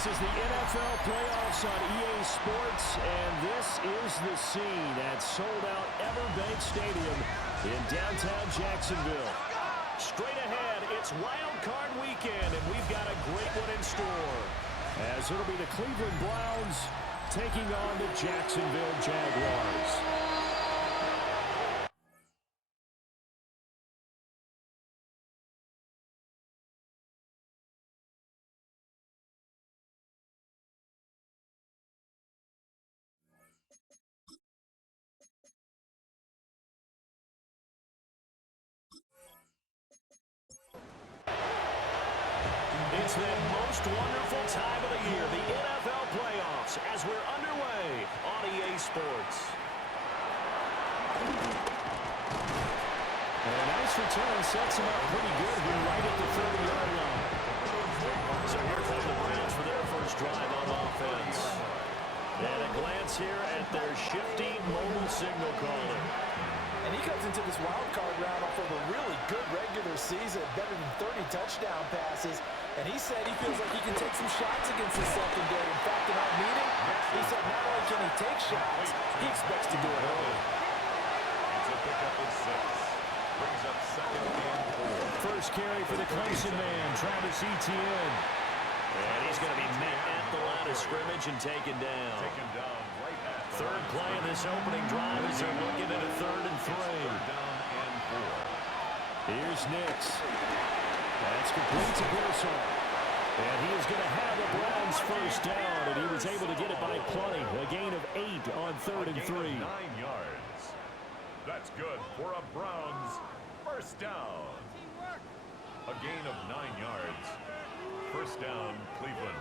This is the NFL playoffs on EA Sports, and this is the scene at sold-out Everbank Stadium in downtown Jacksonville. Straight ahead, it's Wildcard weekend, and we've got a great one in store, as it'll be the Cleveland Browns taking on the Jacksonville Jaguars. It's that most wonderful time of the year, the NFL playoffs, as we're underway on EA Sports. And a nice return sets him up pretty good here right at the 30-yard line. So here come the Browns for their first drive on offense. And a glance here at their shifty mobile signal caller. And he comes into this wild card round off of a really good regular season, better than 30 touchdown passes. And he said he feels like he can take some shots against the secondary. In fact, in our meeting, he said not only can he take shots, he expects to do it early. It's a pickup of 6. Brings up second and 4. First carry for the Clemson man, Travis Etienne. And he's going to be met at the line of scrimmage and taken down. Taken down right at the Third play of this opening drive as they're looking at a 3rd and 3. Third down and 4. Here's Nix. That's complete to Pearson. And he is going to have the Browns first down, and he was able to get it by plenty. A gain of 8 on 3rd and 3. 9 yards. That's good for a Browns first down. A gain of 9 yards. First down, Cleveland.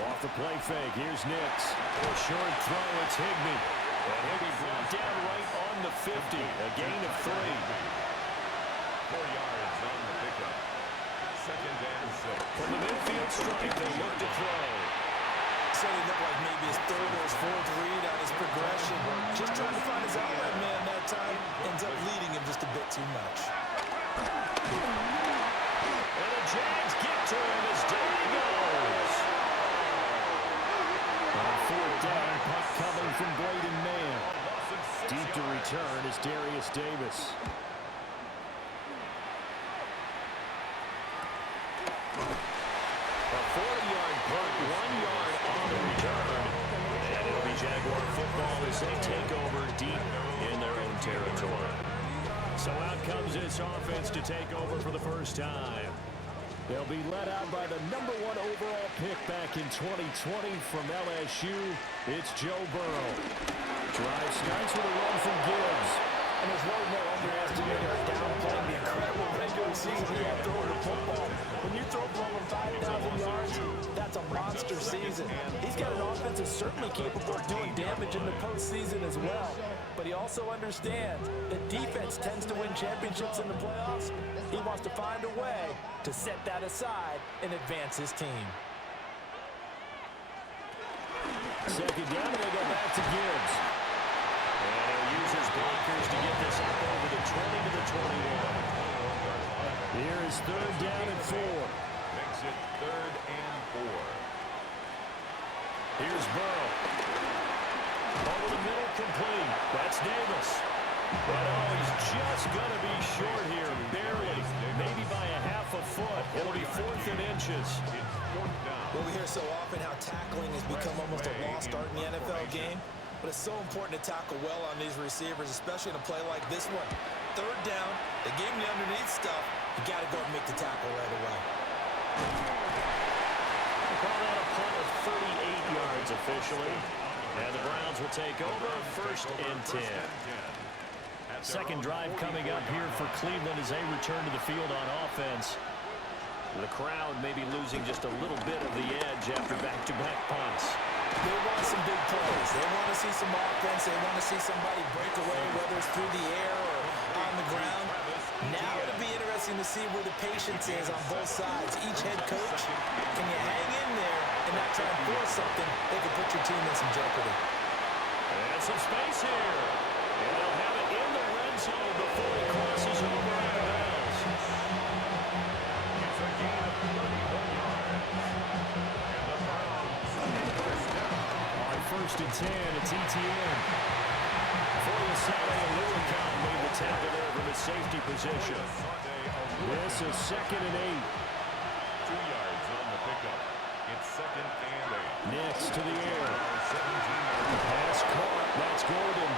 Off the play fake, here's Nix. A short throw, it's Higbee. And he'll be brought down right on the 50. A gain of 3. 4 yards on the pickup. Second and 6. From the midfield stripe, they look to throw. So he looked like maybe his 3rd or his 4th read on his progression. Just trying to find his outlet man that time. Ends up leading him just a bit too much. And the Jags get to him as down he goes. On 4th down, punt coming from Braden Mann. Deep to return is Darius Davis. A 40-yard punt, 1 yard on the return. And it'll be Jaguar football as they take over deep in their own territory. So out comes this offense to take over for the first time. They'll be led out by the #1 overall pick back in 2020 from LSU. It's Joe Burrow. Drive starts with a run from Gibbs. And there's really no underestimating or downplaying the incredible regular season he had throwing the football. When you throw for over 5,000 yards, that's a monster season. He's got an offense that's certainly capable of doing damage in the postseason as well. But he also understands that defense tends to win championships in the playoffs. He wants to find a way to set that aside and advance his team. Second down, and they go back to Gibbs. And he'll use his blockers to get this up over the 20 to the 21. Here is 3rd down and 4. Makes it 3rd and 4. Here's Burrow. Over the middle, complete. That's Davis. But oh, he's just going to be short here, barely. Maybe by a half a foot. It'll be 4th and inches. Well, we hear so often how tackling has become almost a lost art in the NFL game. But it's so important to tackle well on these receivers, especially in a play like this one. 3rd down, they gave him the underneath stuff. You got to go and make the tackle right away. We'll call that a punt of 38 yards officially. And the Browns will take over 1st and 10. Second drive coming up here for Cleveland as they return to the field on offense. The crowd may be losing just a little bit of the edge after back-to-back punts. They want some big plays. They want to see some offense. They want to see somebody break away, whether it's through the air or on the ground. Now it'll be interesting to see where the patience is on both sides. Each head coach, can you hang in there and not try and force something that could put your team in some jeopardy? And some space here. And they'll have it in the red zone field before he crosses over out of bounds. It's a gain of 31 yards. And the Browns first down. On 1st and 10, it's ETN. For the Sunday, Wildcard made the tackle there from his safety position. This is 2nd and 8. 2 yards on the pickup. It's 2nd and 8. Next to the air. 17 Pass caught. That's Golden.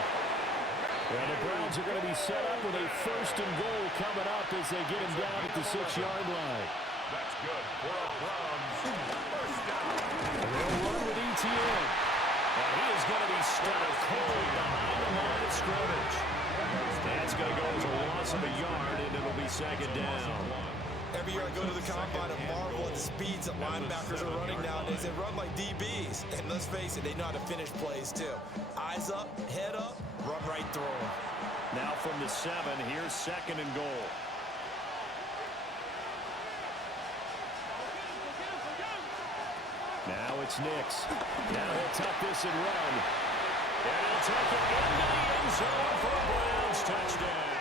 And the Browns are going to be set up with a 1st and goal coming up as they get him down at the 6-yard line. That's good for a Browns first down. They'll run with ETN. And he is going to be stuck cold behind the line of scrimmage. That's going to go as a loss of a yard, and it'll be 2nd down. Every year I go to the combine and marvel at the speeds that linebackers are running nowadays. They run like DBs. And let's face it, they know how to finish plays too. Eyes up, head up, run right through them. Now from the 7, here's 2nd and goal. Now it's Nix. Now he'll tuck this and run. And he'll take it into the end zone for a Browns touchdown.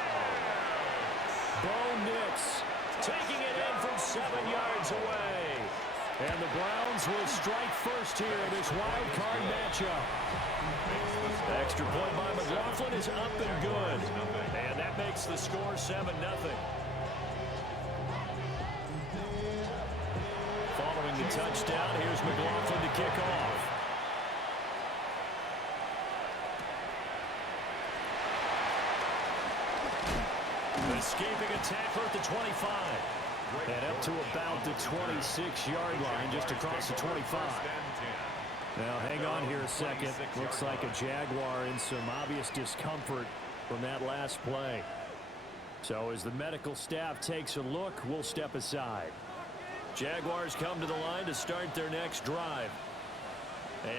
Bo Nix taking it in from 7 yards away. And the Browns will strike first here in this wild card matchup. Extra point by McLaughlin is up and good. And that makes the score 7-0. Following the touchdown, here's McLaughlin to kick off. Escaping a tackler at the 25. And up to about the 26-yard line, just across the 25. Now, hang on here a second. Looks like a Jaguar in some obvious discomfort from that last play. So as the medical staff takes a look, we'll step aside. Jaguars come to the line to start their next drive.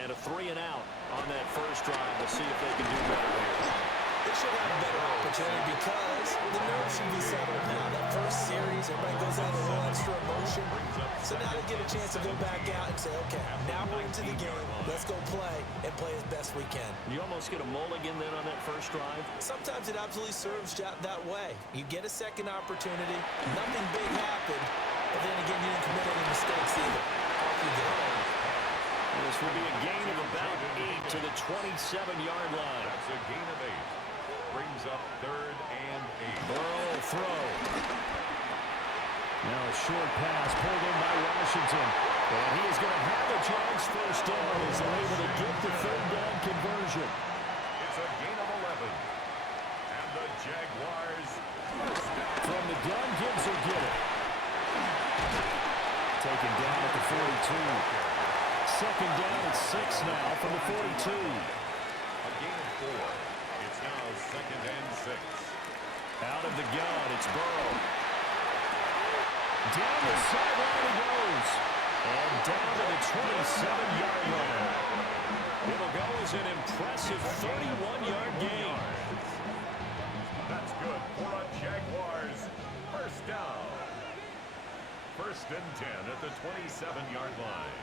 And a 3 and out on that first drive. We'll see if they can do better here. They should have a better opportunity because the nerves should be settled now. That first series, everybody goes out with a little extra emotion. So now they get a chance to go back out and say, okay, now we're into the game. Let's go play and play as best we can. You almost get a mulligan then on that first drive. Sometimes it absolutely serves that way. You get a second opportunity. Nothing big happened. But then again, you didn't commit any mistakes either. Off you go. This will be a gain of about 8 to the 27-yard line. That's a gain of 8. Brings up 3rd and 8. Burrow throw. Now a short pass pulled in by Washington. And he is going to have the Jags first down as they're able to get the 3rd down conversion. It's a gain of 11. And the Jaguars first down. From the gun, Gibbs will get it. Taken down at the 42. 2nd down at 6 now from the 42. A gain of 4. It's now 2nd and 6. Out of the gun, it's Burrow. Down the sideline he goes. And down to the 27-yard line. It'll go as an impressive 31-yard gain. That's good for a Jaguars first down. 1st and 10 at the 27-yard line.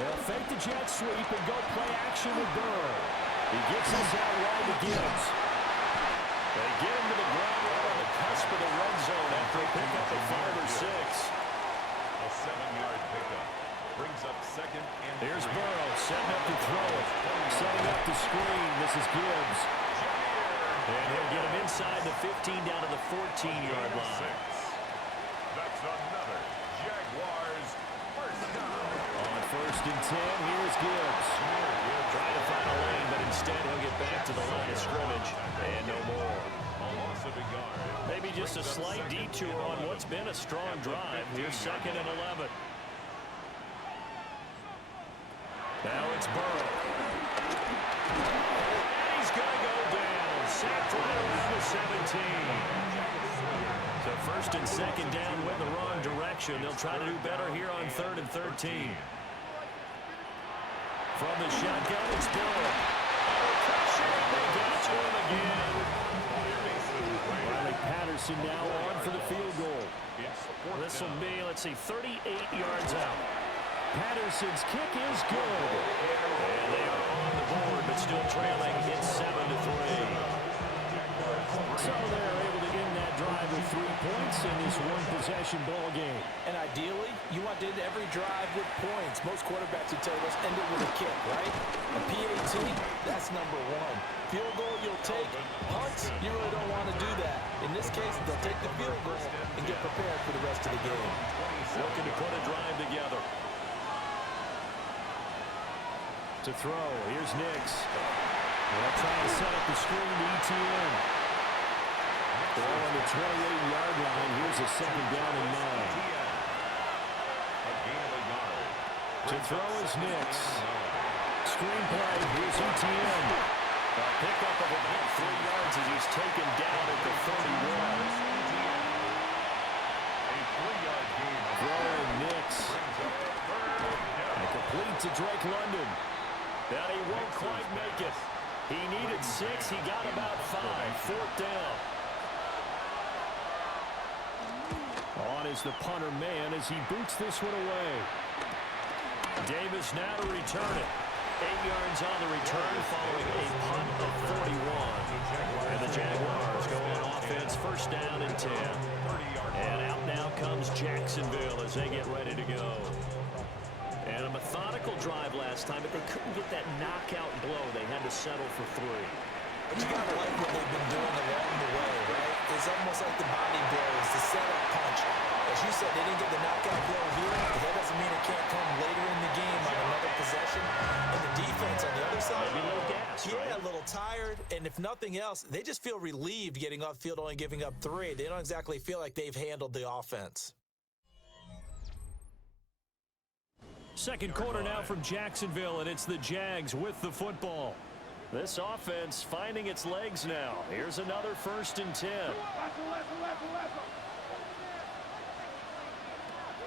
They'll fake the jet sweep and go play action with Burrow. He gets us out wide to Gibbs. They get him to the ground right on the cusp of the red zone after a pickup of 5 or 6. A 7-yard pickup brings up 2nd and 3. Here's Burrow setting up to throw it. Setting up the screen. This is Gibbs. And he'll get him inside the 15 down to the 14-yard line. That's another Jaguars first down. On 1st and 10, here's Gibbs. Trying to find a lane, but instead he'll get back to the line of scrimmage. And no more. A loss of a yard. Maybe just a slight detour on what's been a strong drive. Here's 2nd and 11. Now it's Burrow. And he's going to go down. Sacked right around the 17. So 1st and 2nd down went the wrong direction. They'll try to do better here on 3rd and 13. From the shotgun, it's Burrow. Pressure, and they get to him again. Riley Patterson now on for the field goal. This will be, let's see, 38 yards out. Patterson's kick is good. And they are on the board, but still trailing. It's 7-3. points in this one-possession ball game. And ideally, you want to end every drive with points. Most quarterbacks would tell you, let's end it with a kick, right? A PAT, that's number one. Field goal you'll take. Punts, you really don't want to do that. In this case, they'll take the field goal and get prepared for the rest of the game. Looking to put a drive together. To throw, here's Nix. They'll try to set up the screen to ETN. Ball on the 28-yard line. Here's a second down and 9. To throw is Nix. Screen play, here's ETN. A pickup of about 3 yards as he's taken down at the 31. Throwing Nix. And complete to Drake London. But he won't quite make it. He needed 6. He got about 5. 4th down. On is the punter man as he boots this one away. Davis now to return it. 8 yards on the return following a punt of 41. And the Jaguars go on offense, first down and 10. And out now comes Jacksonville as they get ready to go. And a methodical drive last time, but they couldn't get that knockout blow. They had to settle for 3. But you got to like what they've been doing along the way, right? It's almost like the body blows, the setup punch. As you said, they didn't get the knockout blow here, but that doesn't mean it can't come later in the game on another possession. And the defense on the other side, maybe a little gas, yeah, a little tired. And if nothing else, they just feel relieved getting upfield, only giving up 3. They don't exactly feel like they've handled the offense. Second quarter now from Jacksonville, and it's the Jags with the football. This offense finding its legs now. Here's another 1st and 10.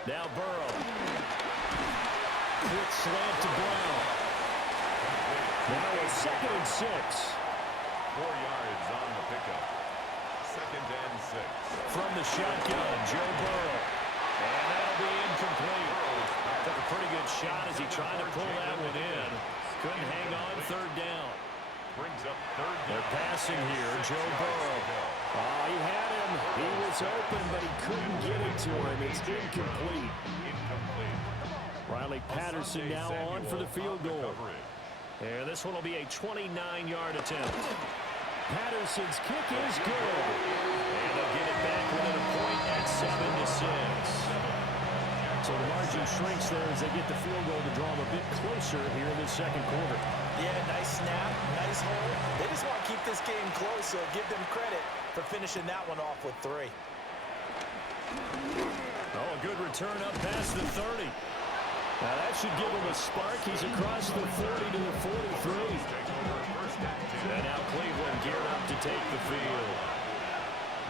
Now Burrow. Quick slant to Brown. Now a 2nd and 6. 4 yards on the pickup. 2nd and 6. From the shotgun, Joe Burrow. And that'll be incomplete. Took a pretty good shot as he tried to pull that one in. Couldn't hang on, 3rd down. Brings up 3rd down. They're passing here, Joe Burrow. Oh, he had him. He was open, but he couldn't get it to him. It's incomplete. Riley Patterson now on for the field goal. And this one will be a 29-yard attempt. Patterson's kick is good. And they'll get it back within a point at 7-6. So the margin shrinks there as they get the field goal to draw them a bit closer here in this second quarter. Yeah, nice snap, nice hole. They just want to keep this game close, so give them credit for finishing that one off with 3. Oh, a good return up past the 30. Now that should give him a spark. He's across the 40 to the 43. And now Cleveland geared up to take the field.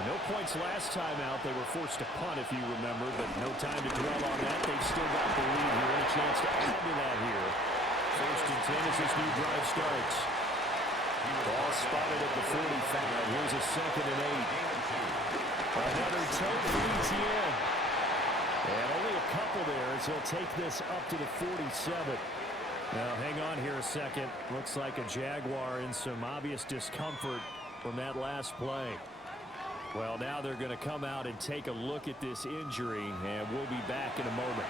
No points last time out. They were forced to punt, if you remember, but no time to dwell on that. They've still got the lead here and a chance to add to that here. 1st and 10 as this new drive starts. Ball spotted at the 45. Here's a 2nd and 8. Another tote for ETN. And only a couple there as he'll take this up to the 47. Now, hang on here a second. Looks like a Jaguar in some obvious discomfort from that last play. Well, now they're going to come out and take a look at this injury, and we'll be back in a moment.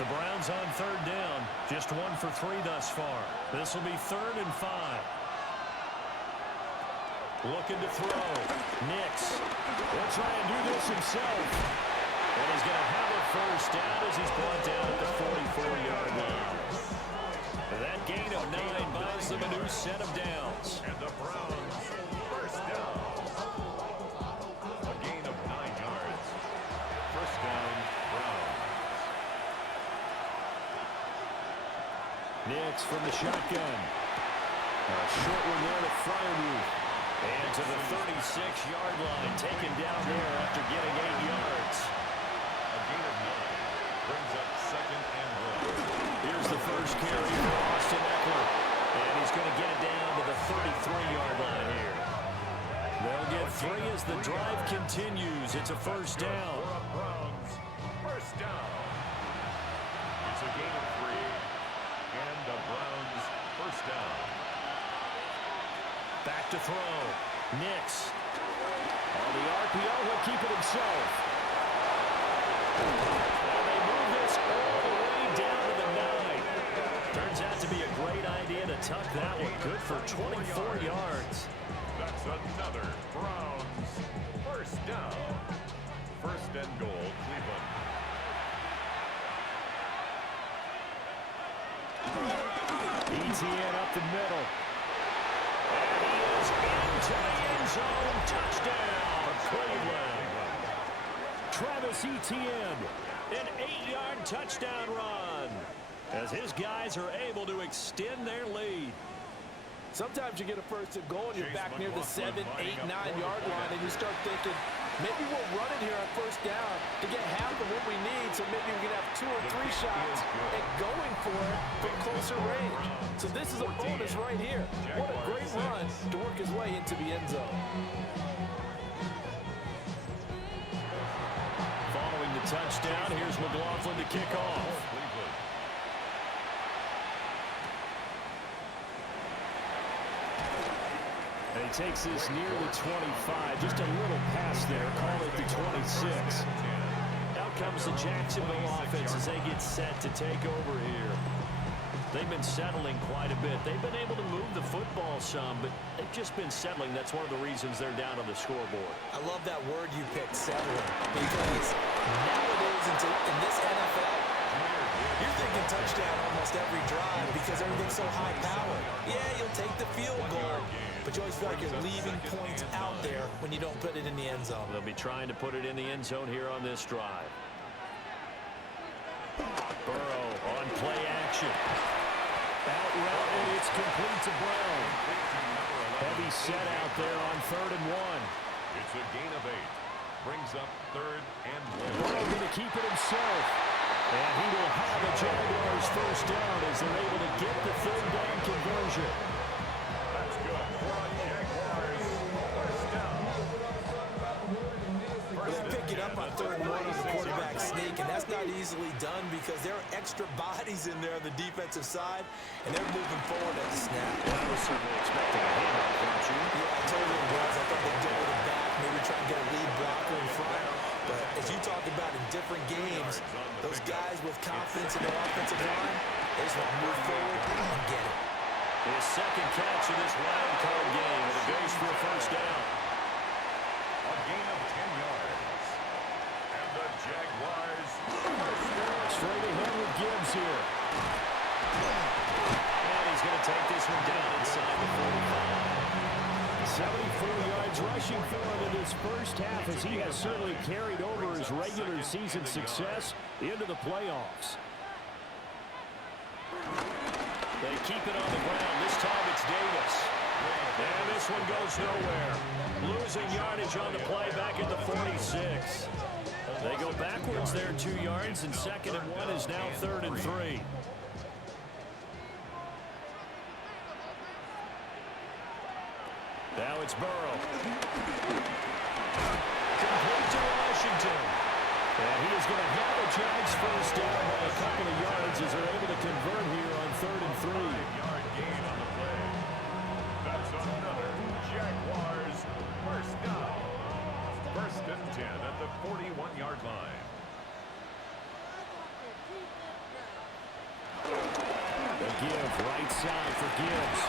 The Browns on 3rd down. Just 1 for 3 thus far. This will be 3rd and 5. Looking to throw. Nix. He'll try and do this himself. And he's going to have a first down as he's brought down at the 44-yard line. That gain of 9 buys them a new set of downs. And the Browns first down. A gain of 9 yards. First down, Browns. Nix from the shotgun. A short one there to Fryermuth. And to the 36-yard line, taken down there after getting 8 yards. A gain of 9 brings up 2nd and 1. Here's the first carry for Austin Eckler. And he's going to get it down to the 33-yard line here. They'll get 3 as the drive continues. It's a first down. For a Browns first down. It's a gain of 3. And the Browns first down. Back to throw. Nix. On the arc RPO. He'll keep it himself. And they move this all the way down to the 9. Turns out to be a great idea to tuck that one. Good for 24 yards. That's another Browns first down. First and goal, Cleveland. ETN up the middle. And he is into the end zone. Touchdown, Cleveland. Travis Etienne, an 8-yard touchdown run, as his guys are able to extend their lead. Sometimes you get a first and goal and you're back near the 7, 8, 9-yard line, and you start thinking, maybe we'll run it here on first down to get half of what we need, so maybe we can have 2 or 3 shots and going for it from closer range. So this is a bonus right here. What a great run to work his way into the end zone. Following the touchdown, here's McLaughlin to kick off. And he takes this near the 25. Just a little pass there. Call it the 26. Out comes the Jacksonville offense as they get set to take over here. They've been settling quite a bit. They've been able to move the football some, but they've just been settling. That's one of the reasons they're down on the scoreboard. I love that word you picked, settling, because nowadays in this NFL, you're thinking touchdown almost every drive because everything's so high-powered. Yeah, you'll take the field goal, but you always feel like you're leaving points out there when you don't put it in the end zone. They'll be trying to put it in the end zone here on this drive. Burrow on play action. Out route, and it's complete to Brown. Heavy set out there on 3rd and 1. It's a gain of 8. Brings up 3rd and 1. Burrow going to keep it himself. And he will have a Jaguars first down as they're able to get the 3rd down conversion. That's good for a Jaguars first down. They pick it up on 3rd and 1 on the quarterback sneak, and that's not easily done because there are extra bodies in there on the defensive side, and they're moving forward at the snap. Well, I was certainly expecting a handoff, weren't you? Yeah, I totally was. I thought they'd go to the back, maybe try and get a lead blocker in front. But as you talked about in different games, those guys with confidence in their offensive line, they just want to move forward and get it. His second catch of this wild card game, and it goes for a first down. A gain of 10 yards. And the Jaguars first down. Straight ahead with Gibbs here. And he's going to take this one down inside the 45. 74 yards rushing for him in this first half, as he has certainly carried over his regular season success into the playoffs. They keep it on the ground. This time it's Davis. And this one goes nowhere. Losing yardage on the play back at the 46. They go backwards there 2 yards, and 2nd and 1 is now 3rd and 3. Now it's Burrow. Complete to Washington. And he is going to have a Jags first down by a couple of yards as they're able to convert here on 3rd and 3. 5-yard gain on the play. That's another Jaguars first down. 1st and 10 at the 41-yard line. The give right side for Gibbs.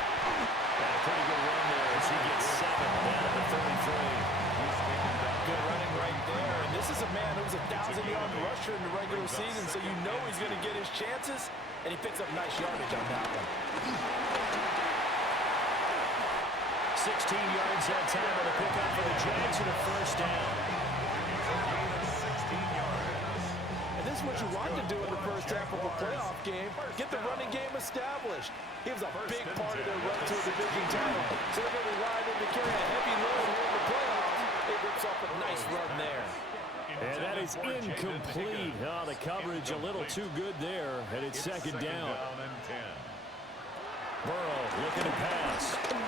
And a pretty good run there as he gets 7 down at the 33. Good running right there. And this is a man who was a 1,000-yard rusher in the regular season, so you know he's going to get his chances, and he picks up nice yardage on that one. 16 yards that time on the pickup for the Jags and a first down. 16 yards. And this is what you want to do in the first half of a playoff game. Get the running game established. He was a big part of their run to a division title. So they're going to rely on him to carry a heavy load here in the playoffs. It rips off a nice run there. And that is incomplete. Oh, the coverage a little too good there, and it's 2nd down. And 10. Burrow looking to pass. And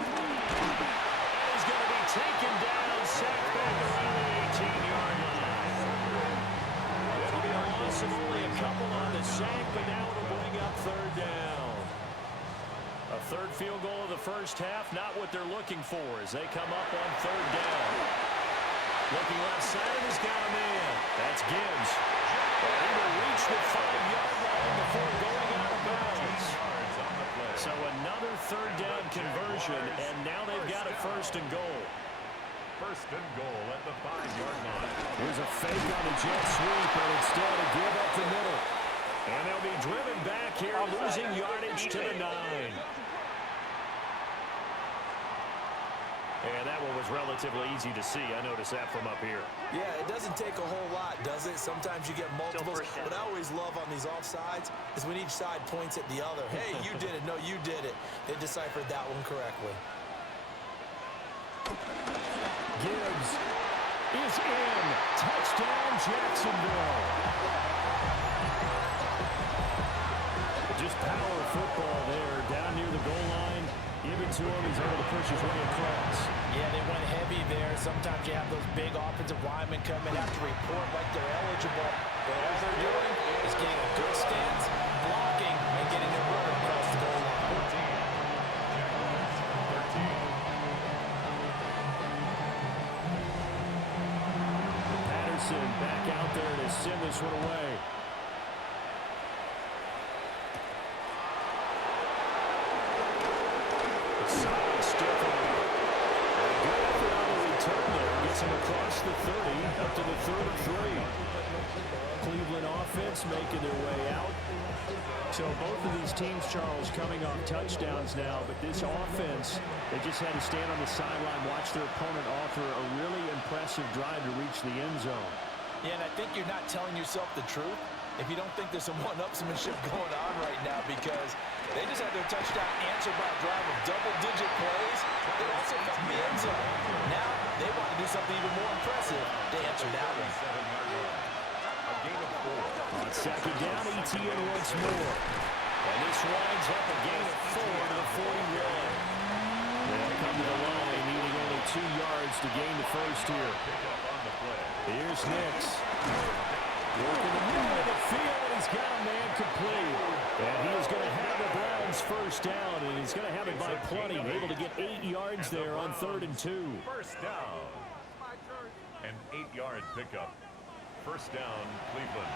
he's going to be taken down, sacked back around the 18-yard line. It'll be a loss of only a couple on the sack, but now it'll bring up 3rd down. A 3rd field goal of the first half, not what they're looking for as they come up on 3rd down. Looking left side, he's got a man. That's Gibbs. And he will reach the 5-yard line before going out of bounds. So another third down conversion, and now they've got a first and goal. First and goal at the 5-yard line. Here's a fake on the jet sweep, and instead a give up the middle. And they'll be driven back here, losing yardage to the 9. And that one was relatively easy to see. I noticed that from up here. Yeah, it doesn't take a whole lot, does it? Sometimes you get multiples. What I always love on these offsides is when each side points at the other. Hey, you did it. No, you did it. They deciphered that one correctly. Gibbs is in. Touchdown, Jacksonville. Just power football there, down near the goal line. Give it to him. He's able to push his way across. Yeah, they went heavy there. Sometimes you have those big offensive linemen come in, have to report like they're eligible. But all they're doing is getting a good stance, blocking, and getting their runner across the goal line. 13. Patterson back out there to send this one away. Solid stiff arm. And a good effort on the return there. Gets him across the 30, up to the 33. Cleveland offense making their way out. So both of these teams, Charles, coming off touchdowns now, but this offense, they just had to stand on the sideline, watch their opponent offer a really impressive drive to reach the end zone. Yeah, and I think you're not telling yourself the truth if you don't think there's some one-upsmanship going on right now, because they just had their touchdown answered by a drive of double-digit plays. They also found the end zone. Now they want to do something even more impressive to answer that one. A gain of 4. On second down, ETN once more. And this winds up a gain of 4 to the 41. They'll come to the line, needing only 2 yards to gain the first here. Here's Nix. Working the middle of the field, and he's got a man complete. And he is going to have the Browns first down, and he's going to have it by plenty. Able to get 8 yards there on 3rd and 2. First down. An 8-yard pickup. First down, Cleveland.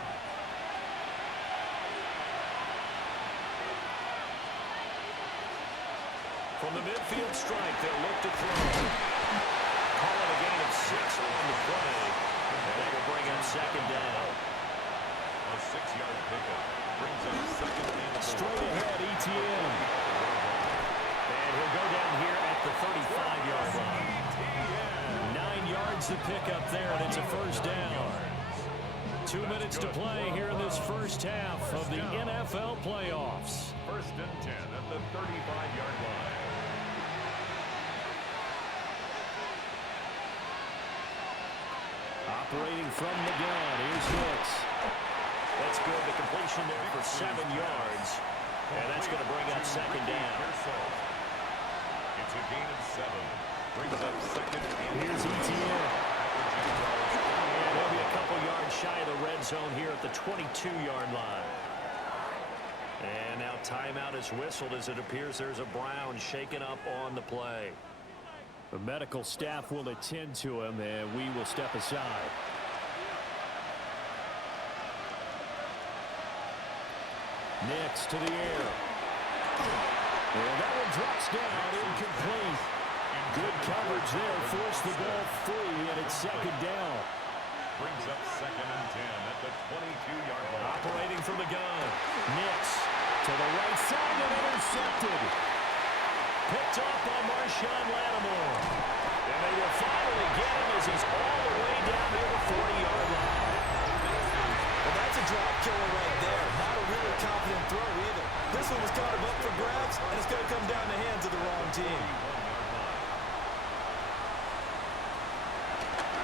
From the midfield strike, they'll look to throw. Call it a gain of 6 on the play. And that will bring up second down. A 6-yard pickup brings up second down. Straight ahead, ETN. And he'll go down here at the 35-yard line. 9 yards to pick up there, and it's a first down. 2 minutes to play here in this first half of the NFL playoffs. First and 10 at the 35-yard line. Operating from the gun, here's Nix. That's good. The completion there for 7 yards. And that's going to bring up second down. It's a gain of 7. Brings up second down. Here's ETN. And they'll be a couple yards shy of the red zone here at the 22-yard line. And now timeout is whistled as it appears there's a Brown shaken up on the play. The medical staff will attend to him, and we will step aside. Nix to the air. And that one drops down, incomplete. Good coverage there, forced the ball free, and it's second down. Brings up second and 10 at the 22-yard line. Operating from the gun. Nix to the right side and intercepted. Picked off by Marshawn Lattimore. And they will finally get him as he's all the way down near the 40-yard line. Well, that's a drop killer right there. Not a really confident throw either. This one was kind of up for grabs, and it's going to come down the hands of the wrong team.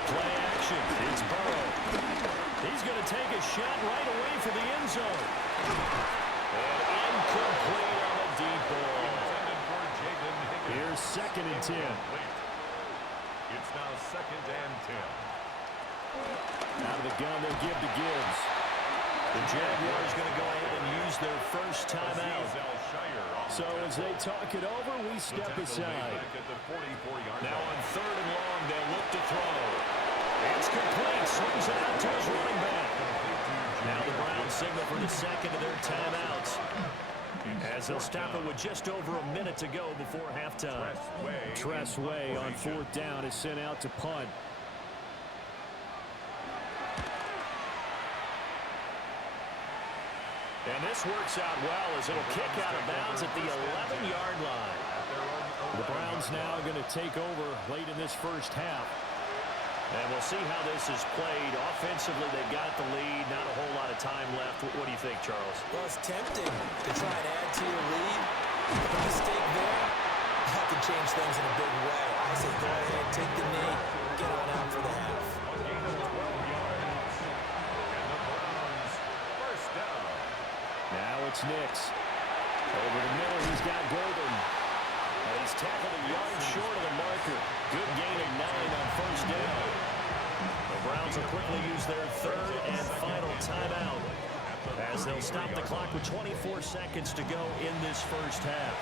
Play action. It's Burrow. He's going to take a shot right away for the end zone. And incomplete on the deep ball. Here's second and 10. It's now second and 10. Out of the gun, they'll give to Gibbs. The Jaguars going to go ahead and use their first timeout. So as they talk it over, we step aside. Now Now on 3rd and long, they'll look to throw. swings it out to his running back. Now the Browns signal for the second of their timeouts, as they'll stop it with just over a minute to go before halftime. Tressway on fourth down is sent out to punt. And this works out well as it'll kick out of bounds at the 11-yard line. The Browns now going to take over late in this first half. And we'll see how this is played. Offensively, they got the lead. Not a whole lot of time left. What do you think, Charles? Well, it's tempting to try and add to your lead. But the mistake there, that could change things in a big way. I say go ahead, take the knee, get on out for the half. A gain of 12 yards. And the Browns first down. Now it's Nix. Over the middle, he's got Golden. And he's tackled a yard short of the marker. Good gain of 9 on first down. The Browns will quickly use their third and final timeout, as they'll stop the clock with 24 seconds to go in this first half.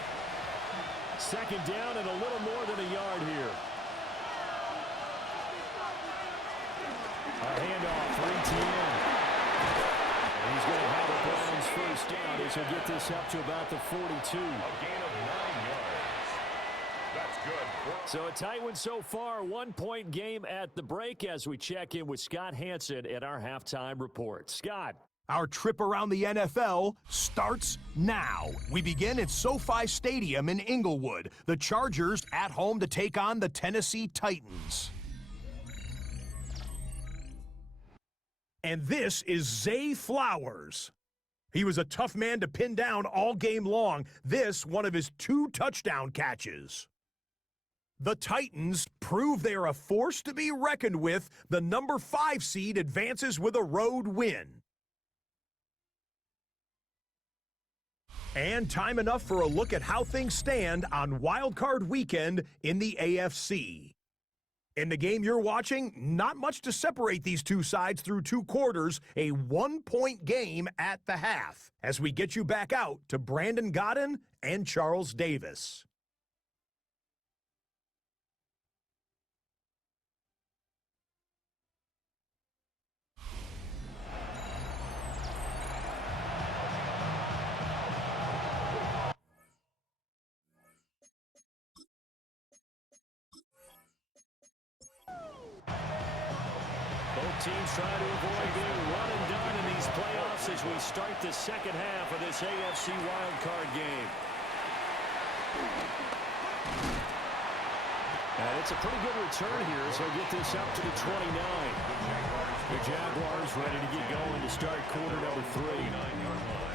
Second down and a little more than a yard here. A handoff for ETN. And he's going to have a Browns first down as he'll get this up to about the 42. A gain of 9 yards. That's good. So a tight one so far. 1-point game at the break as we check in with Scott Hansen at our halftime report. Scott. Our trip around the NFL starts now. We begin at SoFi Stadium in Inglewood. The Chargers at home to take on the Tennessee Titans. And this is Zay Flowers. He was a tough man to pin down all game long. This, one of his 2 touchdown catches. The Titans prove they are a force to be reckoned with. The number 5 seed advances with a road win. And time enough for a look at how things stand on Wildcard weekend in the AFC. In the game you're watching, not much to separate these two sides through 2 quarters, a 1-point game at the half, as we get you back out to Brandon Godden and Charles Davis. Teams trying to avoid being run and done in these playoffs as we start the second half of this AFC wildcard game. And it's a pretty good return here, so get this up to the 29. The Jaguars ready to get going to start quarter number 3.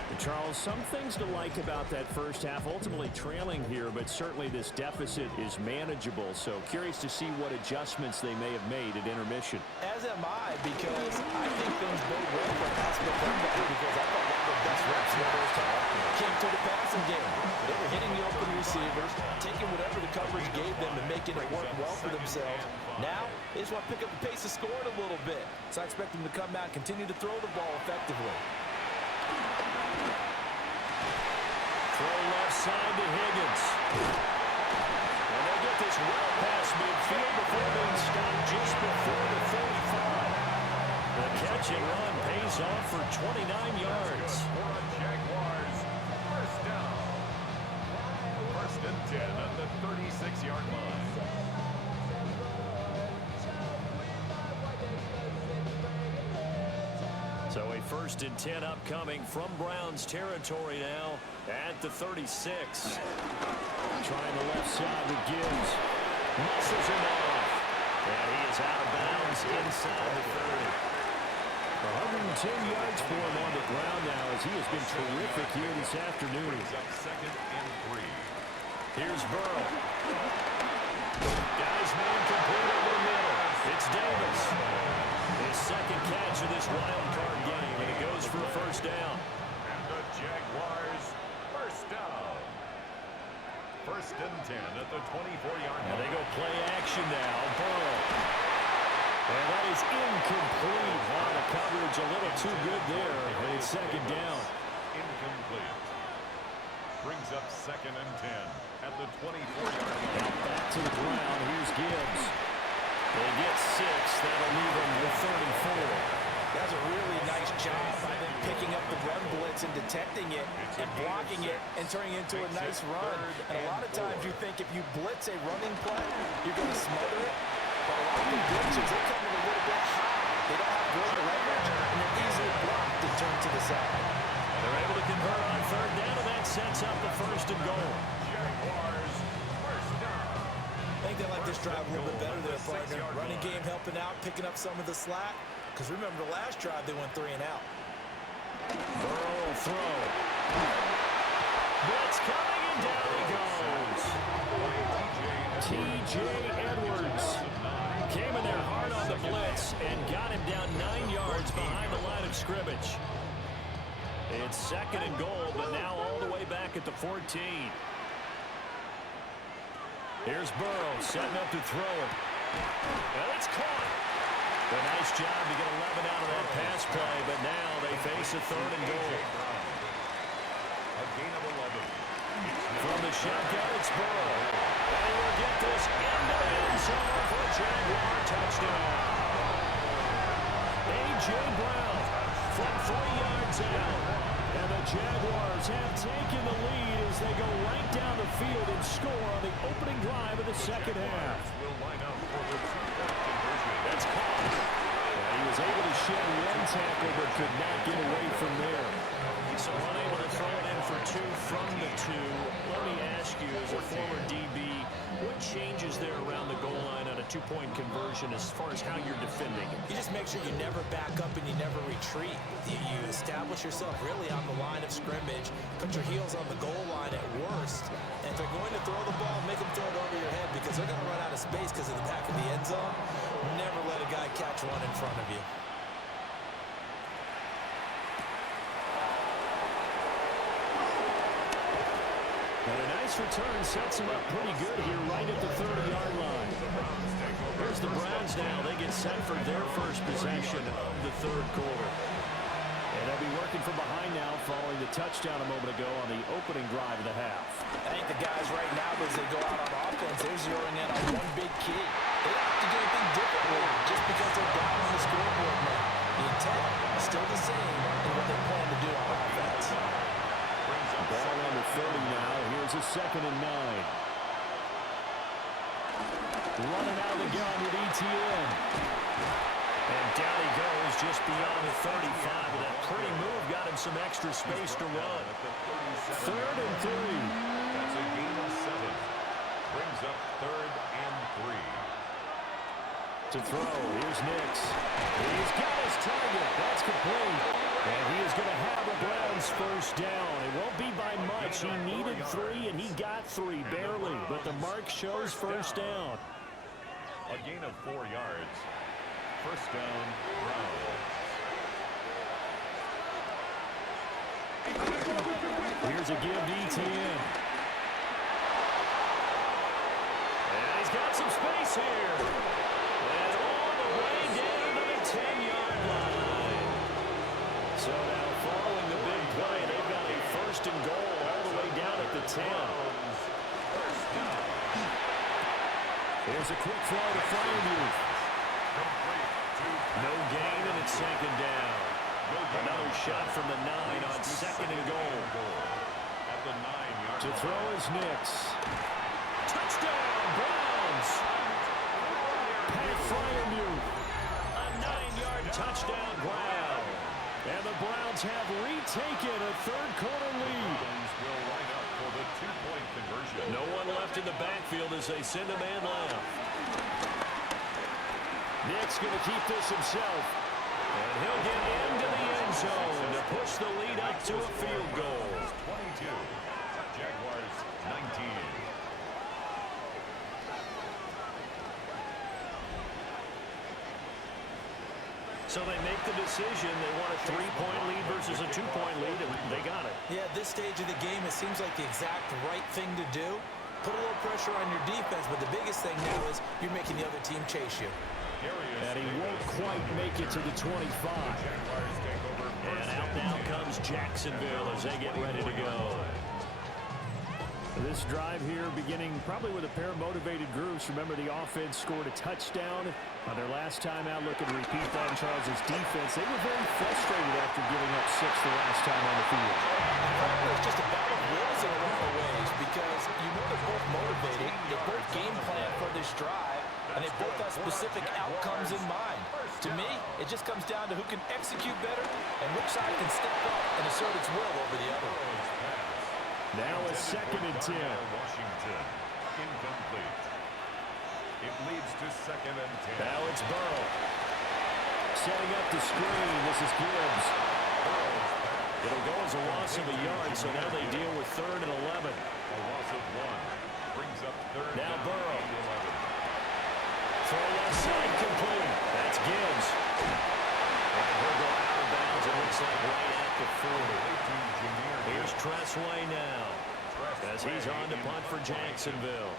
And Charles, some things to like about that first half, ultimately trailing here, but certainly this deficit is manageable. So curious to see what adjustments they may have made at intermission. As am I, because I think things bode well for Hospital Football, because I thought one of the best reps in the first half came to the passing game. They were hitting the open receivers, taking whatever the coverage gave them and making it work well for themselves. Now, they just want to pick up the pace of scoring a little bit. So I expect them to come out and continue to throw the ball effectively. Throw left side to Higgins. And they get this well past midfield before being stopped just before the 35. The catch and run pays off for 29 yards. For a Jaguars first down. First and 10 at the 36-yard line. So a first and 10 upcoming from Browns territory now at the 36. Trying the left side with Gibbs. Muscles him off. And he is out of bounds inside the 30. 110 yards for him on the ground now, as he has been terrific here this afternoon. Brings up second and 3. Here's Burrow. Guys man complete over the middle. It's Davis. His second catch of this wild card game, and it goes for a first down. And the Jaguars first down. First and 10 at the 24-yard line. And they go play action now. Burrow. And that is incomplete. Wow, the coverage a little too good there. And it's second down. Incomplete. Brings up second and 10 at the 24-yard line. Back to the ground. Here's Gibbs. They get 6. That'll leave them with 34. protecting it and blocking it and turning it into a nice run. And a lot of times you think if you blitz a running play, you're going to smother it. But a lot of the blitzes, they come in a little bit high. They don't have great leverage, and they're easily blocked and turned to the side. They're able to convert on third down, and that sets up the first and goal. Jaguars, first down. I think they like this drive a little bit better than their partner. Running game helping out, picking up some of the slack. Because remember, the last drive, they went 3 and out. Burrow throw. Blitz coming, and down he goes. T.J. Edwards came in there hard on the blitz and got him down 9 yards behind the line of scrimmage. It's second and goal, but now all the way back at the 14. Here's Burrow setting up to throw it. And it's caught. A nice job to get 11 out of that pass play, but now they face a third and goal. A gain of 11. From the shotgun, it's Burrow. And he will get this into the end zone for a Jaguar touchdown. A.J. Brown from 3 yards out. And the Jaguars have taken the lead as they go right down the field and score on the opening drive of the second half. Will line up for the two-point conversion. That's caught. And he was able to shed one tackle but could not get away from there. So unable to throw it in for 2 from the 2. Let me ask you, as a former DB, what changes there around the goal line on a 2-point conversion as far as how you're defending it? You just make sure you never back up and you never retreat. You establish yourself really on the line of scrimmage, put your heels on the goal line at worst, and if they're going to throw the ball, make them throw it over your head because they're going to run out of space because of the back of the end zone. Never let a guy catch one in front of you. And a nice return sets him up pretty good here right at the 30-yard line. Here's the Browns now. They get set for their first possession of the third quarter. And they'll be working from behind now following the touchdown a moment ago on the opening drive of the half. I think the guys right now, as they go out on offense, they're zeroing in on one big key. They don't have to do anything differently just because they're down on the scoreboard now. The intent is still the same in what they plan to do on offense. Ball on the 30 now. Here's a 2nd and 9. Running out of the gun with ETN. And down he goes just beyond the 35. And that pretty move got him some extra space to run. 3rd and 3. That's a gain of 7. Brings up 3rd and 3. To throw, here's Nix. He's got his target. That's complete. And he is going to have the Browns first down. It won't be by much. He needed 3, and he got 3, barely. But the mark shows first down. A gain of 4 yards. First down, Browns. Here's a give to ETN. And he's got some space here. And all the way down to the 10-yard line. So now following the big play, they've got a first and goal all the way down at the 10. Here's a quick throw to Fryermuth. No gain, and it's 2nd down. Another shot from the 9 on 2nd and goal. At the 9-yard To throw is Nix. Touchdown, Browns! Pat Fryermuth. A 9-yard touchdown grab. And the Browns have retaken a third-quarter lead. will line up for the 2-point conversion. No one left in the backfield as they send a man left. Nick's going to keep this himself. And he'll get into the end zone to push the lead up to a field goal. 22. Jaguars 19. So they make the decision. They want a 3-point lead versus a 2-point lead, and they got it. Yeah, at this stage of the game, it seems like the exact right thing to do. Put a little pressure on your defense, but the biggest thing now is you're making the other team chase you. And he won't quite make it to the 25. And out now comes Jacksonville as they get ready to go. This drive here beginning probably with a pair of motivated groups. Remember, the offense scored a touchdown on their last time out. Looking to repeat that in Charles' defense. They were very frustrated after giving up 6 the last time on the field. It's just a battle of wills in a lot of ways because you know they're both motivated. They both game plan for this drive, and they both have specific outcomes in mind. To me, it just comes down to who can execute better and which side can step up and assert its will over the other. Now a 2nd and 10. Washington, incomplete. It leads to 2nd and 10. Now it's Burrow. Setting up the screen. This is Gibbs. It'll go as a loss of a yard, so now they deal with 3rd and 11. A loss of 1 brings up 3rd Now down Burrow. and 11. Throw left side complete. That's Gibbs. And he'll go out of bounds. It looks like right at the 40. Here's Tressway now as he's on to punt for Jacksonville.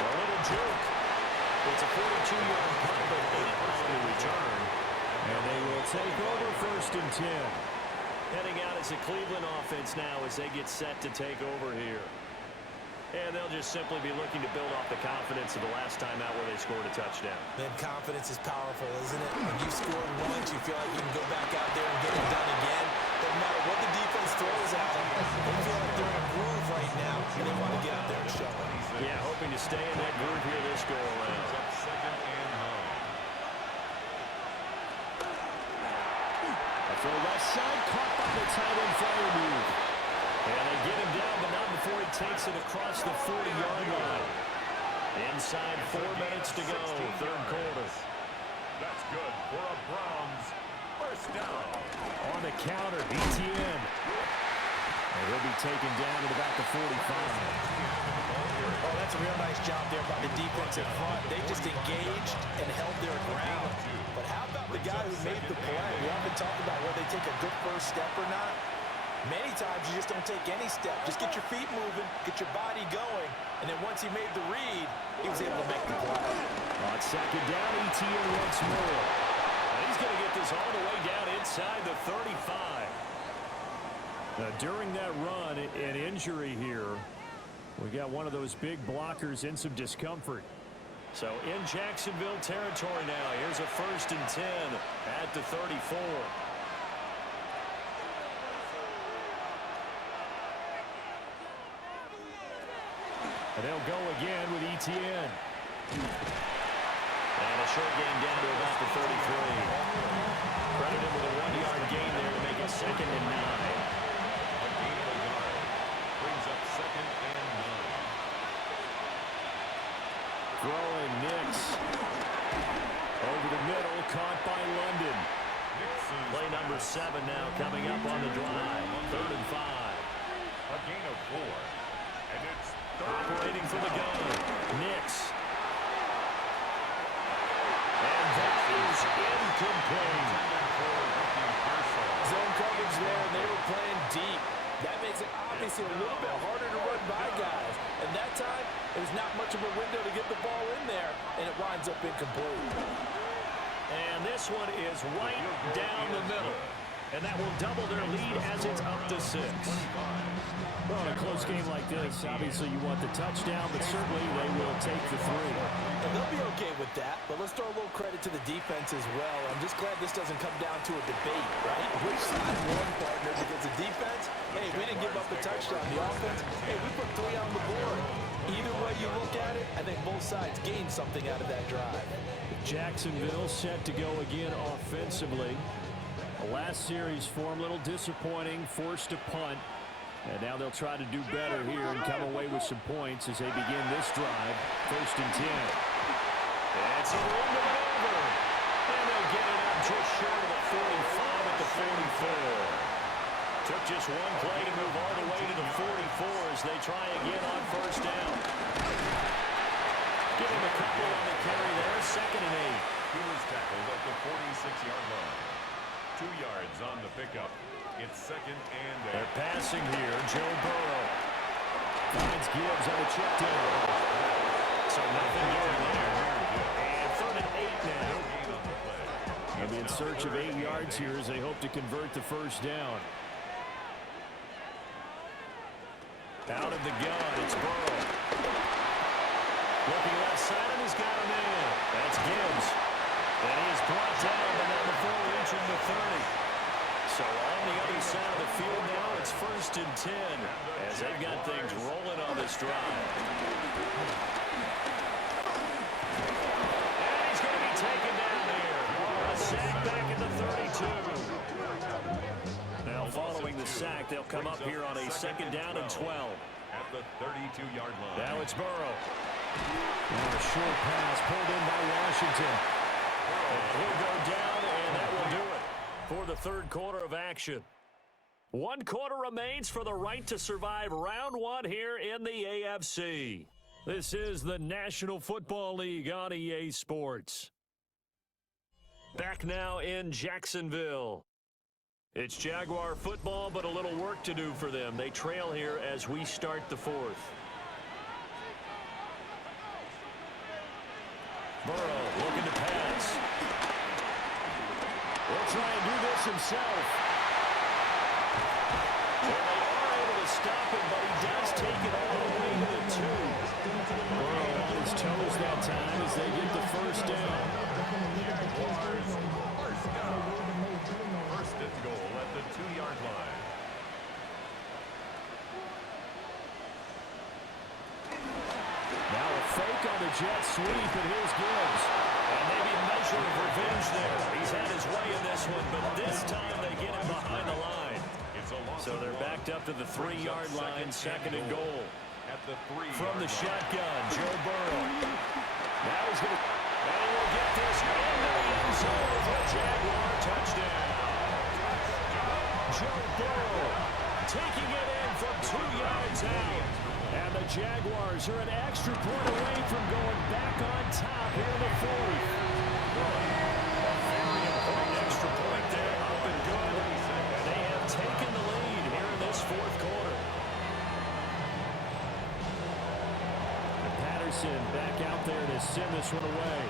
A little juke. It's a 42-yard punt, but 8 on the return. And they will take over 1st and 10. Heading out as a Cleveland offense now as they get set to take over here. And they'll just simply be looking to build off the confidence of the last time out where they scored a touchdown. Man, confidence is powerful, isn't it? When you scored once, you feel like you can go back out there and get it done again. No matter what the defense throws at them, they feel like they're in a groove right now, and they want to get out there and show it. Yeah, hoping to stay in that groove here this go-around. 2nd and 9. For the left side, caught by the tight end flyer move. And they get him down, but not before he takes it across the 40-yard line. Inside 4 minutes to go, 3rd quarter. That's good for a Browns 1st down. On the counter, ETN. And he'll be taken down at about the 45. Oh, that's a real nice job there by the defensive front. They just engaged and held their ground. But how about the guy who made the play? We often talk about whether they take a good first step or not. Many times you just don't take any step. Just get your feet moving, get your body going, and then once he made the read, he was able to make the play. On 2nd down, ETN once more. And he's going to get this all the way down inside the 35. During that run, an injury here. We got one of those big blockers in some discomfort. So in Jacksonville territory now. Here's a 1st and 10 at the 34. And they'll go again with ETN. And a short gain down to about the 33. Credit him with a 1-yard gain there to make it 2nd and 9. A gain of a yard brings up 2nd and 9. Throwing Nix. Over the middle, caught by London. Play number 7 now coming up on the drive. 3rd and 5. A gain of 4. And it's operating for the gun. Nix. And that is incomplete. Zone coverage there, and they were playing deep. That makes it obviously a little bit harder to run by guys. And that time, there's not much of a window to get the ball in there, and it winds up incomplete. And this one is right down the middle. And that will double their lead as it's up to 6. Well, in a close game like this, obviously you want the touchdown, but certainly they will take the 3. And they'll be okay with that, but let's throw a little credit to the defense as well. I'm just glad this doesn't come down to a debate, right? Which side won, partner? Because the defense, hey, we didn't give up a touchdown. The offense, hey, we put 3 on the board. Either way you look at it, I think both sides gained something out of that drive. Jacksonville set to go again offensively. The last series form a little disappointing, forced to punt. And now they'll try to do better here and come away with some points as they begin this drive. 1st and 10. It's a room to maneuver. And they'll get it up just short of the 45 at the 44. Took just one play to move all the way to the 44 as they try again on 1st down. Give him a couple on the carry there. 2nd and 8. He was tackled at the 46-yard line. 2 yards on the pickup. It's 2nd and 8. They're passing here. Joe Burrow finds Gibbs on the check down. So nothing doing there. And 3rd and 8 now. They'll be in search of 8 yards here as they hope to convert the first down. Out of the gun, it's Burrow. Looking left side, and he's got a man. That's Gibbs. And he is brought down, but not before reaching the 30. So on the other side of the field now, it's 1st and 10 as they've got things rolling on this drive. And he's going to be taken down here. A sack back at the 32. Now following the sack, they'll come up here on a 2nd down and 12. At the 32-yard line. Now it's Burrow. And a short pass pulled in by Washington. And he'll go down, and that will do it for the 3rd quarter of action. 1 quarter remains for the right to survive round 1 here in the AFC. This is the National Football League on EA Sports. Back now in Jacksonville. It's Jaguar football, but a little work to do for them. They trail here as we start the 4th. Burrow looking to pass. He'll try and do this himself. And they are able to stop him, but he does take it all the way to the 2. Burrow on his toes that time as they get the first down. First and goal at the 2-yard line. Now a fake on the jet sweep, and here's Gibbs. And maybe a measure of revenge there. He's had his way in this one, but this time they get him behind the line. So they're backed up to the 3-yard line, 2nd and goal. At the 3 From the shotgun, Joe Burrow. Now he's going to... And he will get this into the end zone for a Jaguar touchdown. Joe Burrow taking it in from 2 yards out. And the Jaguars are an extra point away from going back on top here in the 4th. A very important extra point there, up and good. And they have taken the lead here in this 4th quarter. And Patterson back out there to send this one away.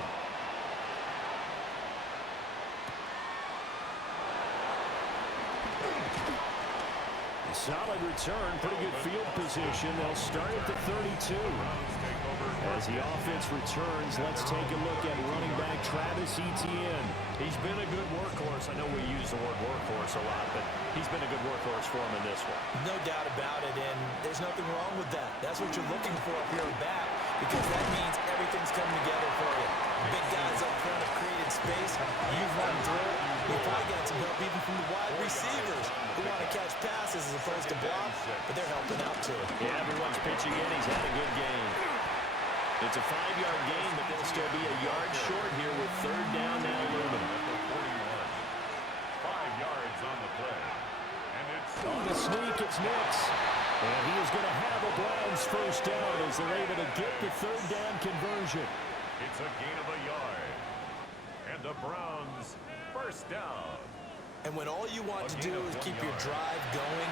Solid return, pretty good field position. They'll start at the 32. As the offense returns, let's take a look at running back Travis Etienne. He's been a good workhorse. I know we use the word workhorse a lot, but he's been a good workhorse for him in this one. No doubt about it, and there's nothing wrong with that. That's what you're looking for up here at bat, because that means everything's coming together for you. Big guys up front have created space. You've run through. You've probably got some help even from the wide receivers who want to catch passes as opposed to block, but they're helping out too. Yeah, everyone's pitching in. He's had a good game. It's a 5-yard gain, but they'll still be a yard short here with 3rd down now looming. 5 yards on the play. And it's on the sneak, it's Nix. And he is going to have a Browns first down as they're able to get the 3rd down conversion. It's a gain of a yard. And the Browns first down. And when all you want to do is keep your drive going,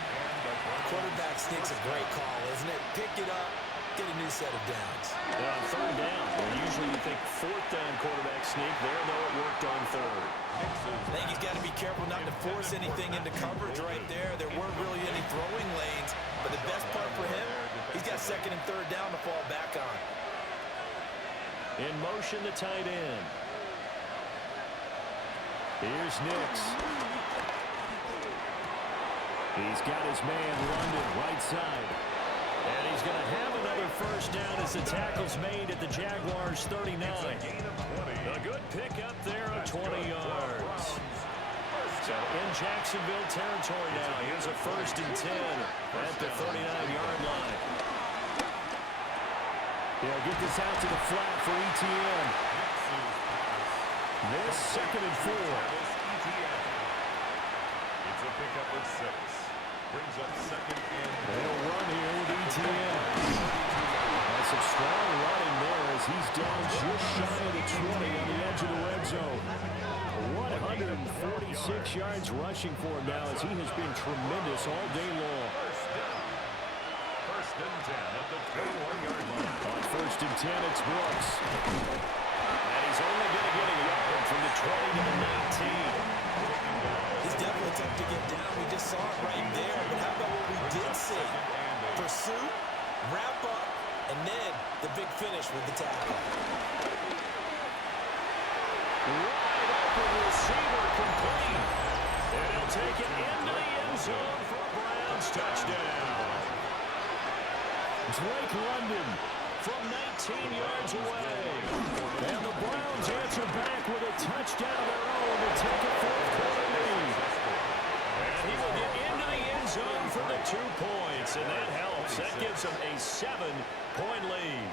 quarterback sneak's a great call, isn't it? Pick it up, get a new set of downs. And on 3rd down, well, usually you think 4th down quarterback sneak. There, though, it worked on 3rd. I think he's got to be careful not to force anything into coverage right there. There weren't really any throwing lanes, but the best part for him, he's got 2nd and 3rd down to fall back on. In motion, the tight end. Here's Nix. He's got his man London right side. And he's going to have another first down as the tackle's made at the Jaguars' 39. A good pickup there of 20 yards. So in Jacksonville territory now. Here's a 1st and 10 at the 39-yard line. They'll get this out to the flat for Etienne. This 2nd and 4. It's a pickup of 6. Brings up 2nd and they'll run here with Etienne. That's some strong running there as he's down just shy of the 20 on the edge of the red zone. 146 yards rushing for him now as he has been tremendous all day long. First and 10 at the 21-yard line. On 1st and 10, it's Brooks. And he's only going to get a yard from the 20 to the 19. He's definitely tough to get down. We just saw it right there. But how about what we did see? Pursuit, wrap up, and then the big finish with the tackle. Wide open receiver complete. And he'll take it into the end zone for a Browns touchdown. Drake London from 19 yards away. And the Browns answer back with a touchdown of their own to take a fourth-quarter lead. And he will get into the end zone for the 2 points, and that helps. That gives them a 7-point lead.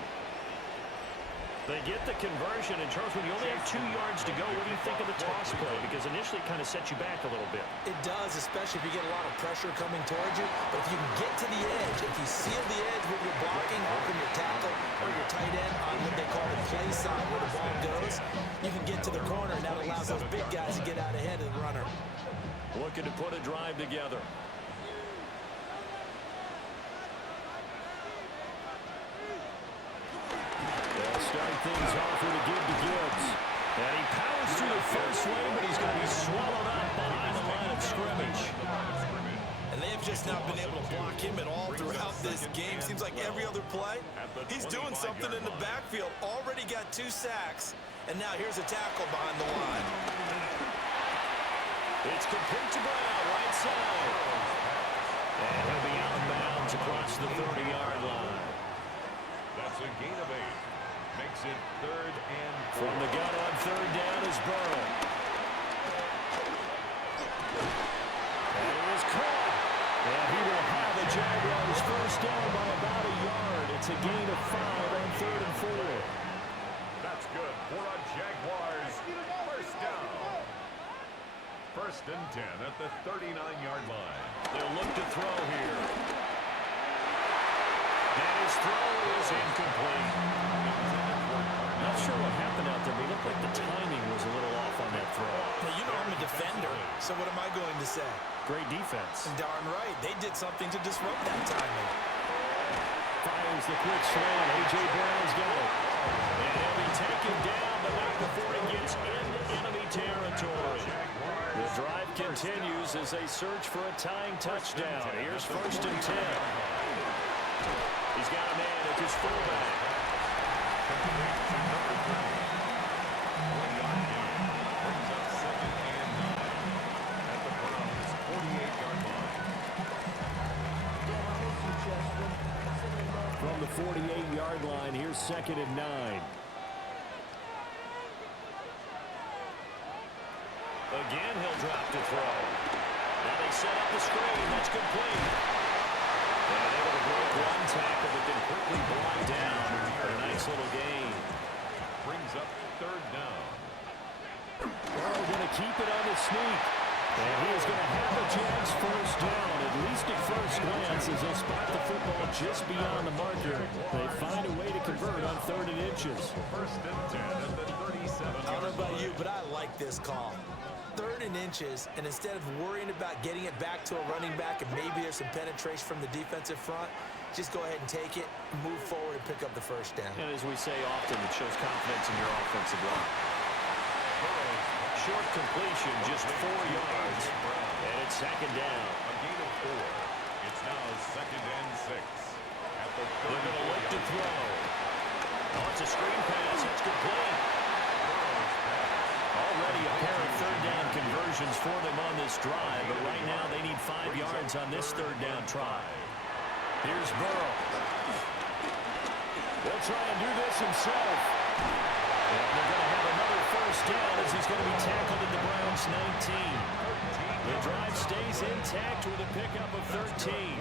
They get the conversion, and Charles, when you only have 2 yards to go, what do you think of the toss play? Because initially it kind of sets you back a little bit. It does, especially if you get a lot of pressure coming towards you. But if you can get to the edge, if you seal the edge with your blocking, open your tackle or your tight end on what they call the play side where the ball goes, you can get to the corner, and that allows those big guys to get out ahead of the runner. Looking to put a drive together. Start things off with a give to Gibbs. And he powers through the first wave, but he's going to be swallowed up behind the line of scrimmage. And they have just not been able to block him at all throughout this game. Seems like every other play, he's doing something in the backfield. Already got 2 sacks, and now here's a tackle behind the line. It's complete to Brown, right side. And he'll be out of bounds across the 30-yard line. That's a gain of 8. Makes it 3rd and 4. From the gun on 3rd down is Burrow. And it is caught. And he will have the Jaguars first down by about a yard. It's a gain of 5 on 3rd and 4. That's good for a Jaguars first down. 1st and 10 at the 39-yard line. They'll look to throw here. And his throw is incomplete. Not sure what happened out there, but it looked like the timing was a little off on that throw. Well, you know I'm a defender, so what am I going to say? Great defense. And darn right, they did something to disrupt that timing. Fires the quick slant. A.J. Brown's got it. And he'll be taken down, but not before he gets into enemy territory. The drive continues as they search for a tying touchdown. Here's 1st and 10. He's got a man at his fullback. From the 48-yard line, here's 2nd and 9. Again, he'll drop to throw. Now they set up the screen. That's complete. And able to break one tackle, but then quickly brought down for a nice little gain. Brings up 3rd down. Burrow going to keep it on the sneak. And he is going to have the Jags first down, at least at first glance, as they spot the football just beyond the marker. They find a way to convert on 3rd and inches. 1st and 10 at the 37-yard line. I don't know about you, but I like this call. 3rd and inches, and instead of worrying about getting it back to a running back and maybe there's some penetration from the defensive front, just go ahead and take it, move forward, and pick up the first down. And as we say often, it shows confidence in your offensive line. Short completion, just 4 yards, and it's 2nd down. A gain of 4. It's now 2nd and 6. At the They're going to look to throw. Oh, it's a screen pass. It's complete. Already a pair of 3rd down conversions for them on this drive, but right now they need 5 yards on this 3rd down try. Here's Burrow. They'll try and do this himself. And they're going to have another first down as he's going to be tackled at the Browns' 19. The drive stays intact with a pickup of 13.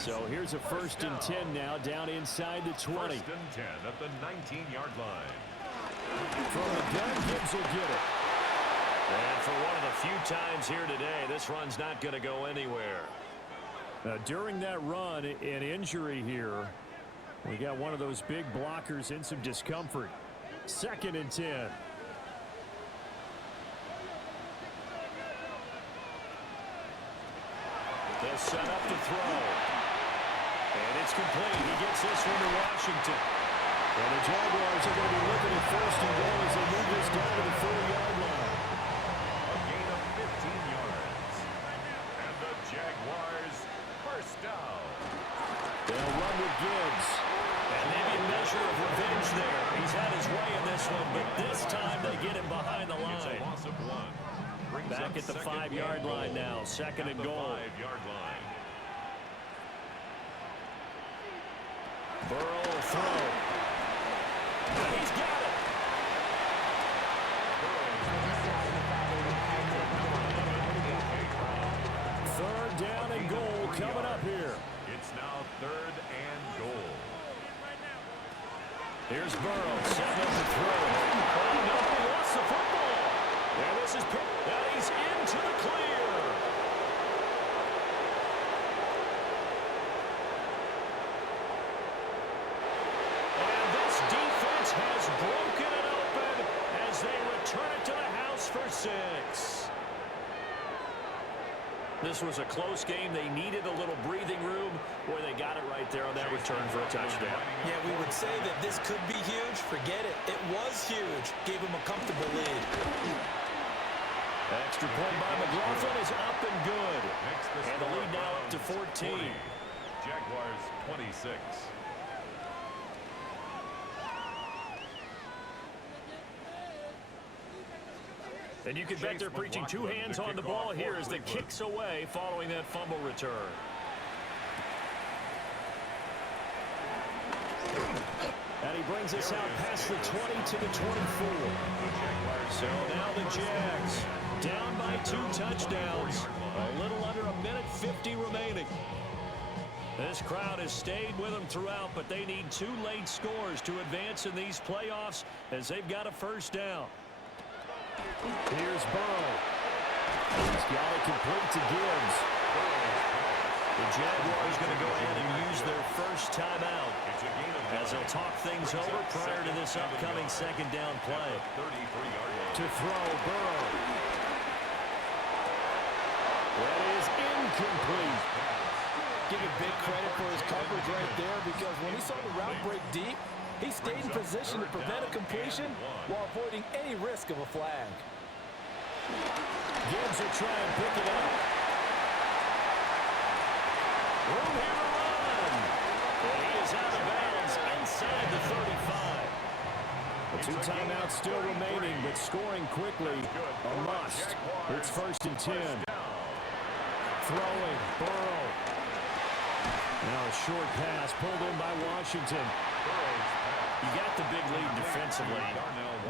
So here's a 1st and 10 now down inside the 20. 1st and 10 at the 19-yard line. From the gun, Gibbs will get it. And for one of the few times here today, this run's not going to go anywhere. During that run, an injury here. We got one of those big blockers in some discomfort. 2nd and 10. They'll set up to throw. And it's complete. He gets this one to Washington. And the Jaguars are going to be looking at first and goal as they move this down to the 4-yard line. A gain of 15 yards. And the Jaguars first down. They'll run with Gibbs. And maybe a measure of revenge there. He's had his way in this one, but this time they get him behind the line. It's a loss of 1. Back at the 5-yard line now, second and goal. 5-yard line. Burrow will throw. And he's got it. Third down and goal coming up here. It's now 3rd and goal. Here's Burrow, setting up the throw. Oh, no, he lost the football. And this is picked. And he's into the clear. And this defense has broken it open as they return it to the house for 6. This was a close game. They needed a little breathing room where they got it right there on that return for a touchdown. Yeah, we would say that this could be huge. Forget it. It was huge. Gave him a comfortable lead. Extra point by McLaughlin is up and good. And the lead now up to 14. Jaguars 26. And you can bet they're preaching two hands on the ball here as the kicks away following that fumble return. And he brings us out past the 20 to the 24. So now the Jags down by 2 touchdowns. A little under a minute 50 remaining. This crowd has stayed with them throughout, but they need 2 late scores to advance in these playoffs as they've got a first down. Here's Burrow. He's got it complete to Gibbs. The Jaguars going to go ahead and use their first timeout as they'll talk things over prior to this upcoming second down play. To throw, Burrow. That is incomplete. Give him big credit for his coverage right there because when he saw the route break deep, he stayed in position to prevent a completion while avoiding any risk of a flag. Gibbs will try and pick it up. Room here to run. And he is out of bounds inside the 35. The 2 timeouts still remaining, but scoring quickly a must. It's 1st and 10. Throwing, Burrow. Now a short pass pulled in by Washington. You got the big lead defensively.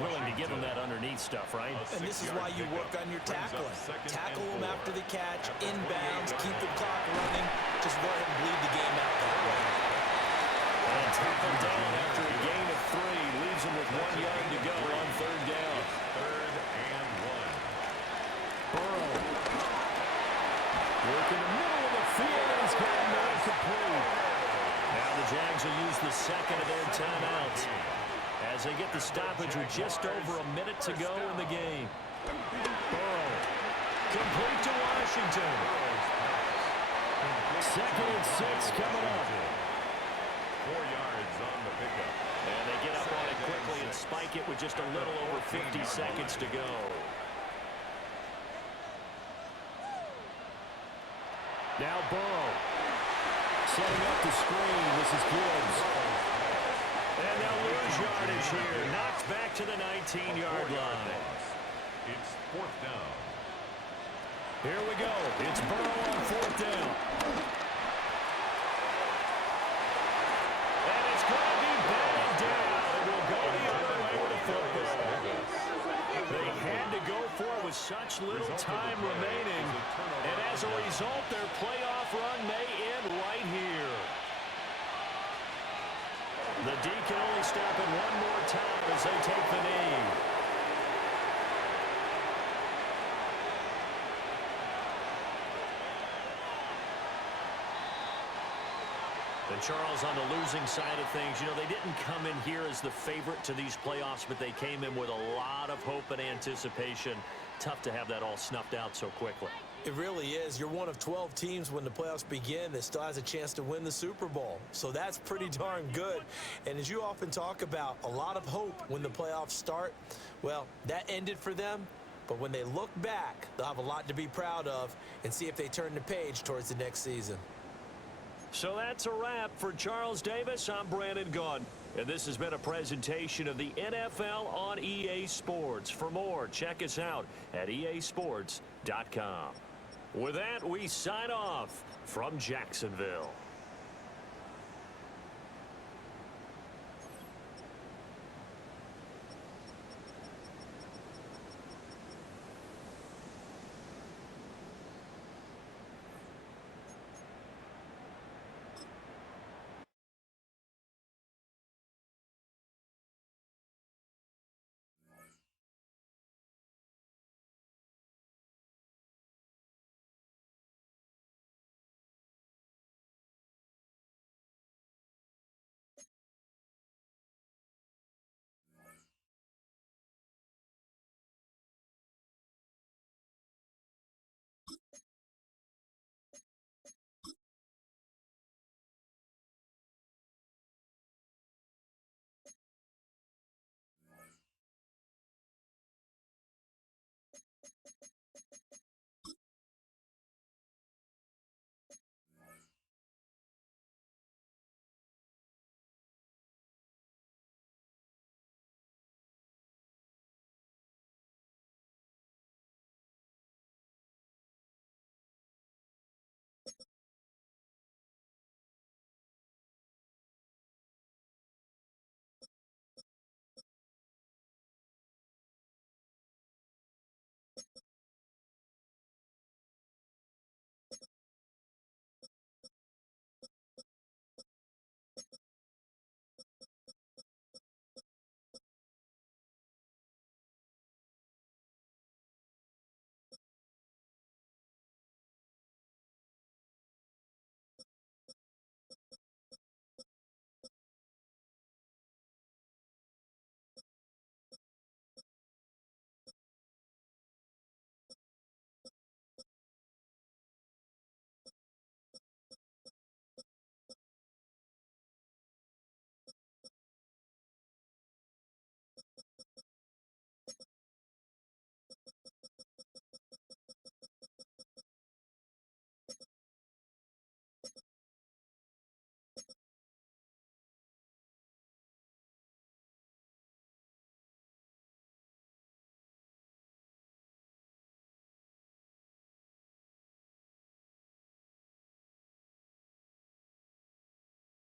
Willing to give them that underneath stuff, right? And this is why you work on your tackling. Tackle them after the catch, inbounds, keep the clock running. Just go ahead and bleed the game out that way. And tackled down after a gain of 3. Leaves him with 1 yard to go on 3rd down. 3rd and 1. Burrow. Work in the middle of the field, and he's got it incomplete. Now the Jags will use the second of their timeouts as they get the stoppage with just over a minute to go in the game. Burrow. Complete to Washington. 2nd and 6 coming up. 4 yards on the pickup. And they get up on it quickly and spike it with just a little over 50 seconds to go. Now Burrow. Setting up the screen. This is Gibbs. And they'll lose yardage here. Knocked back to the 19-yard line. It's 4th down. Here we go. It's Burrow on 4th down. And it's going to be batted down. It will go the other way with the football. They had to go for it with such little time remaining. And as a result, their playoff run may end right here. The D can only stop it one more time as they take the knee. And Charles, on the losing side of things, you know, they didn't come in here as the favorite to these playoffs, but they came in with a lot of hope and anticipation. Tough to have that all snuffed out so quickly. It really is. You're one of 12 teams when the playoffs begin that still has a chance to win the Super Bowl. So that's pretty darn good. And as you often talk about, a lot of hope when the playoffs start. Well, that ended for them. But when they look back, they'll have a lot to be proud of and see if they turn the page towards the next season. So that's a wrap for Charles Davis. I'm Brandon Gaudin. And this has been a presentation of the NFL on EA Sports. For more, check us out at easports.com. With that, we sign off from Jacksonville.